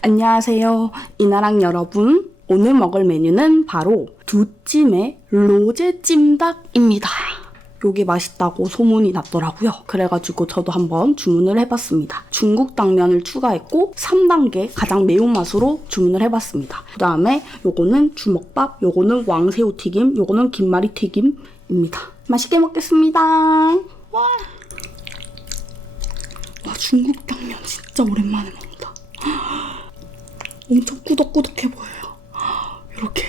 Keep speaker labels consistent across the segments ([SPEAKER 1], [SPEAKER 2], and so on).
[SPEAKER 1] 안녕하세요. 이나랑 여러분. 오늘 먹을 메뉴는 바로 두찜의 로제 찜닭입니다. 요게 맛있다고 소문이 났더라고요. 그래가지고 저도 한번 주문을 해봤습니다. 중국 당면을 추가했고 3단계 가장 매운맛으로 주문을 해봤습니다. 그 다음에 요거는 주먹밥, 요거는 왕새우 튀김, 요거는 김말이 튀김입니다. 맛있게 먹겠습니다. 와, 와 중국 당면 진짜 오랜만에 먹는다. 엄청 꾸덕꾸덕해 보여요. 이렇게.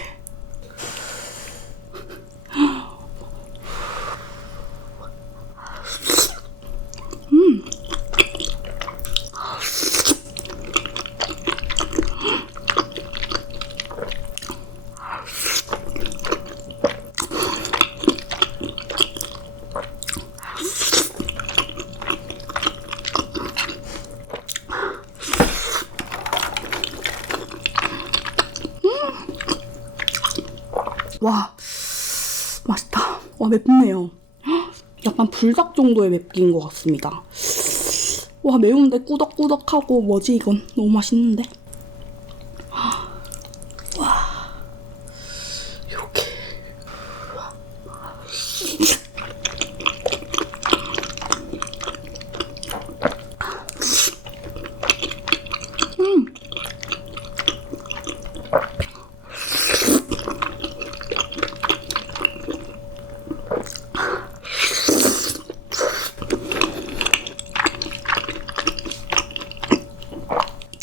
[SPEAKER 1] 와, 맛있다. 와, 맵네요. 약간 불닭 정도의 맵기인 것 같습니다. 와, 매운데 꾸덕꾸덕하고 뭐지 이건? 너무 맛있는데?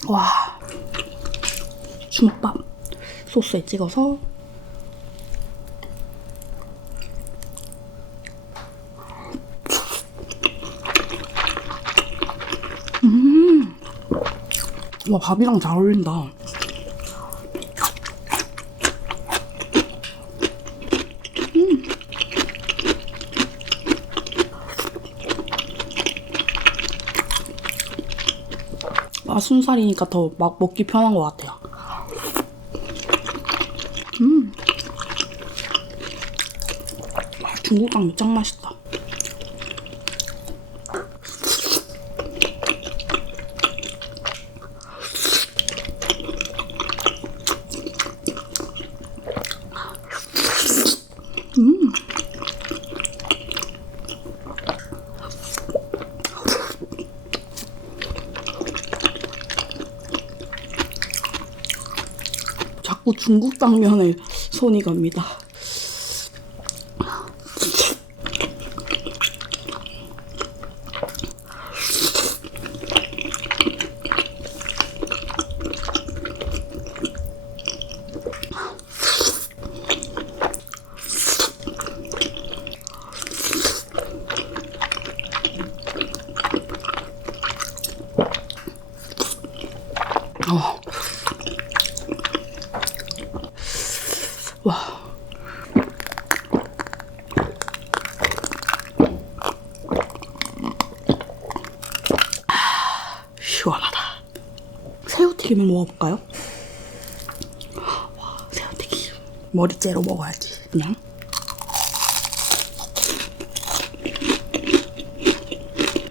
[SPEAKER 1] 와, 주먹밥 소스에 찍어서 음, 와 밥이랑 잘 어울린다. 아, 순살이니까 더 막 먹기 편한 것 같아요. 음. 아, 중국 당면 짱 맛있다. 자꾸 중국 당면에 손이 갑니다. 어. 와. 아, 시원하다. 새우튀김을 먹어볼까요? 와, 새우튀김. 머리째로 먹어야지, 그냥.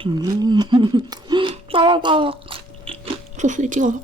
[SPEAKER 1] 음, 짜라짜락. 소스에 찍어서.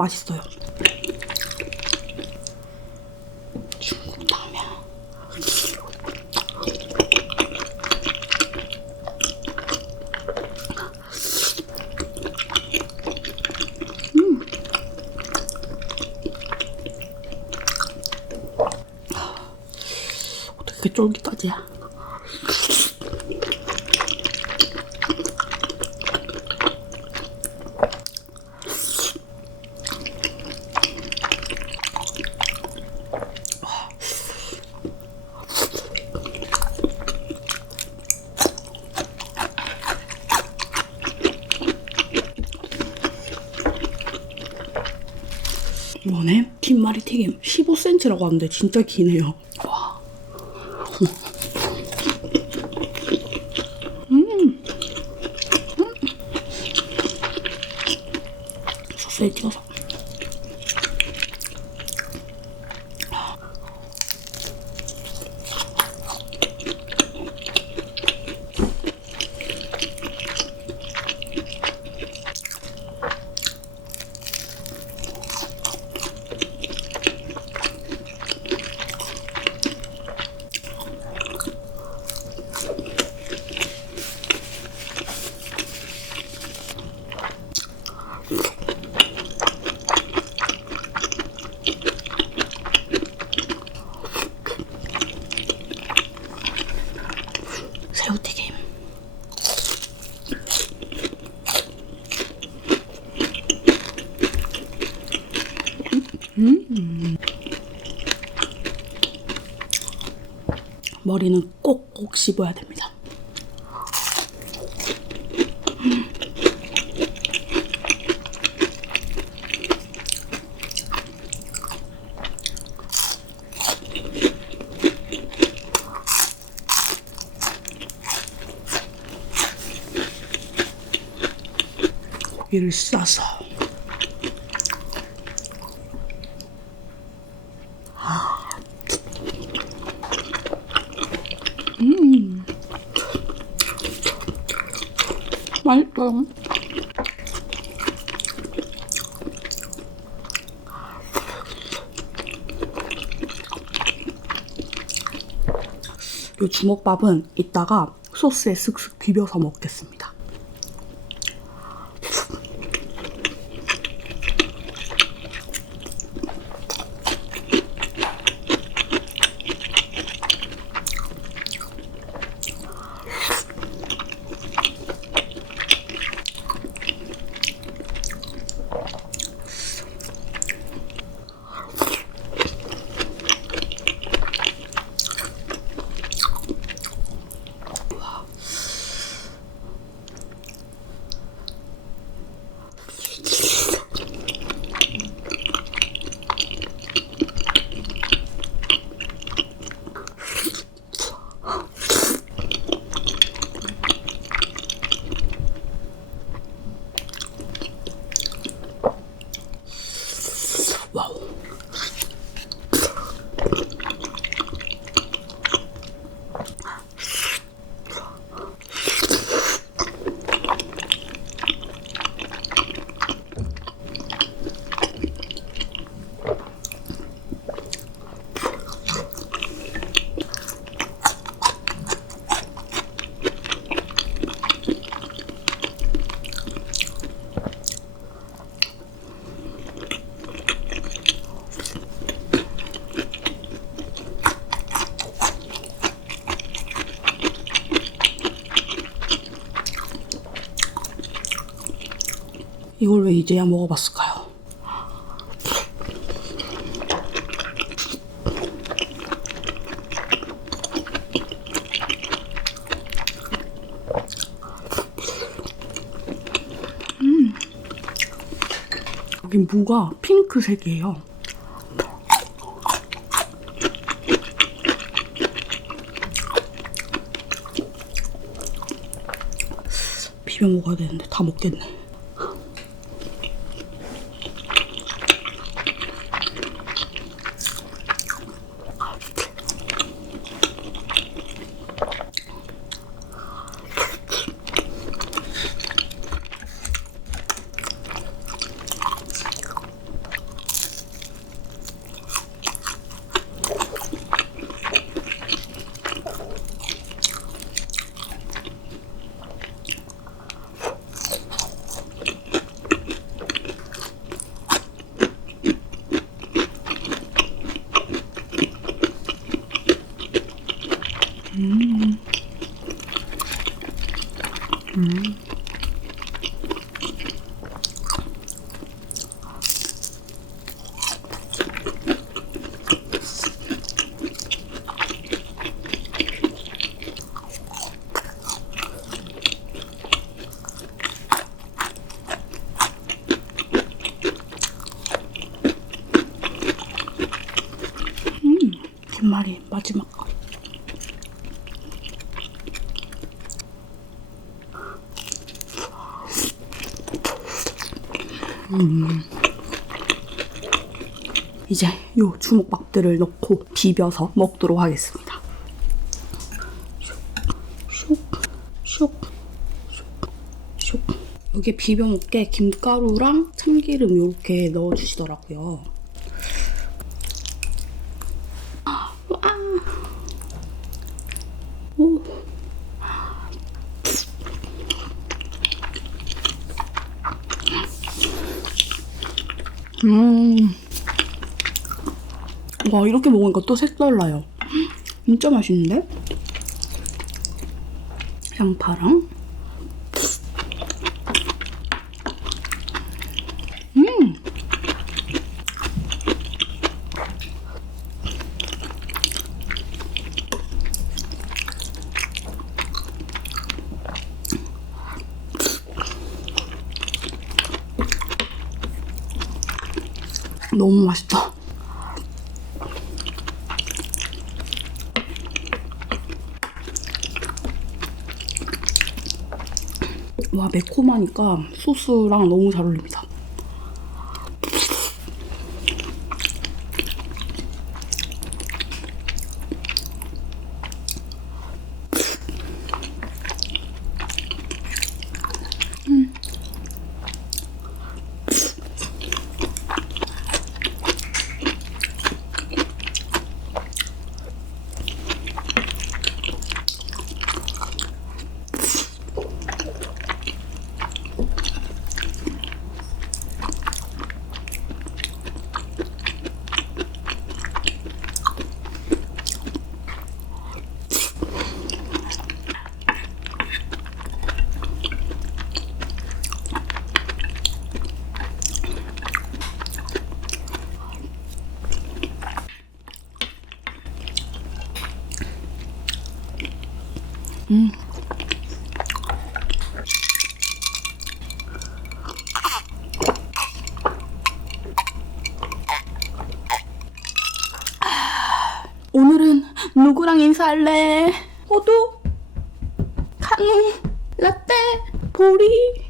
[SPEAKER 1] 맛있어요. 중국 라면. 음. 어떻게 쫄깃하지? 김말이 튀김 15cm라고 하는데 진짜 기네요. 와. 음. 음. 소스에 찍어서. 새우튀김. 음. 머리는 꼭꼭 씹어야 됩니다. 고기를 싸서 음 맛있어요 이 주먹밥은 이따가 소스에 슥슥 비벼서 먹겠습니다. 와우. 이걸 왜 이제야 먹어봤을까요? 음. 여기 무가 핑크색이에요. 비벼 먹어야 되는데 다 먹겠네. 계란말이 마지막. 음. 이제 요 주먹밥들을 넣고 비벼서 먹도록 하겠습니다. 슉, 슉, 슉, 슉. 여기에 비벼 먹게 김가루랑 참기름 이렇게 넣어주시더라고요. 오. 음. 와, 이렇게 먹으니까 또 색달라요. 진짜 맛있는데? 양파랑. 음! 너무 맛있다. 와 매콤하니까 소스랑 너무 잘 어울립니다. 오늘은 누구랑 인사할래? 호두? 카누? 라떼? 보리?